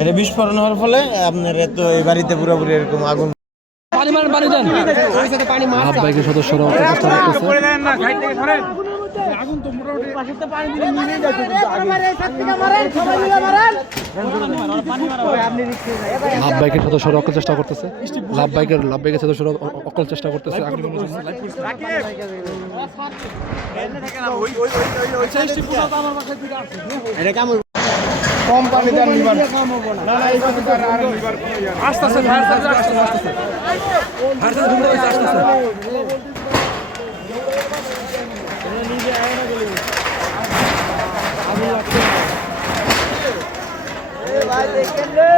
এটা বিস্ফোরণ হওয়ার ফলে আপনার তো এই বাড়িতে পুরোপুরি এরকম আগুন। বাইকের সদস্যরা লাভ বাইকের সদস্যরা অকল চেষ্টা করতেছে। লাভ বাইকের সদস্যরা অকল চেষ্টা করতেছে। কম পানি দেন নিবার না না এই কথা আর নিবার আস্তে আস্তে ফায়ার সার্ভিস আস্তে আস্তে ফায়ার সার্ভিস ঢুকে গেছে আস্তে আস্তে। নিজে আয় না গলি আমি লাগছে এ ভাই দেখেন রে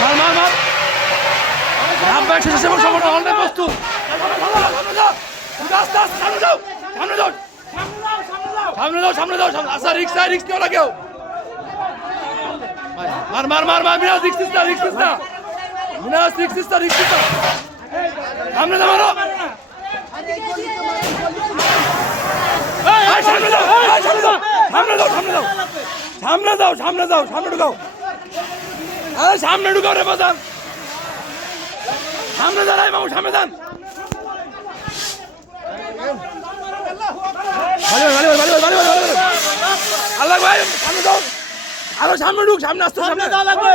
মার মার মার আব্বা শেষে সব সমস্যা হল না প্রস্তুত। আস্তে আস্তে সামনে যাও সামনে যাও সামনে যাও আচ্ছা রিক্স কেউ না কেউ মার মার মার মার মিনাস রিক্স না মিনাস রিক্স না সামনে যাও মারো সামনে যাও ঢুকাও আরে সামনে ঢুকাও রে বাজার সামনে দাঁড়াই মামু সামনে যান আল্লাহ ভাই সামনে যাও আরো সামনে ঢুক সামনে আসতে সামনে যাওয়া লাগবে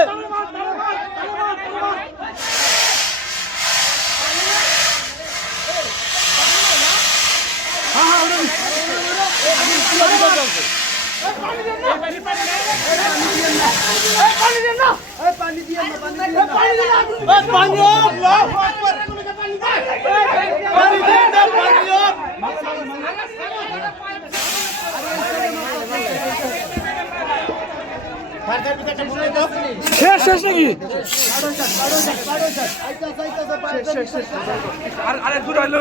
শেষ নাকি আরে দূর হইলো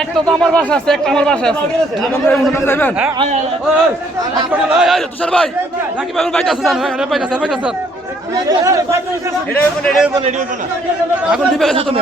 একটা তো আমার বাসা আছে একটা আমার বাসা আছে তুষার ভাই নাকি ভাই বাইক আছে আগুন দিবে গেছো তুমি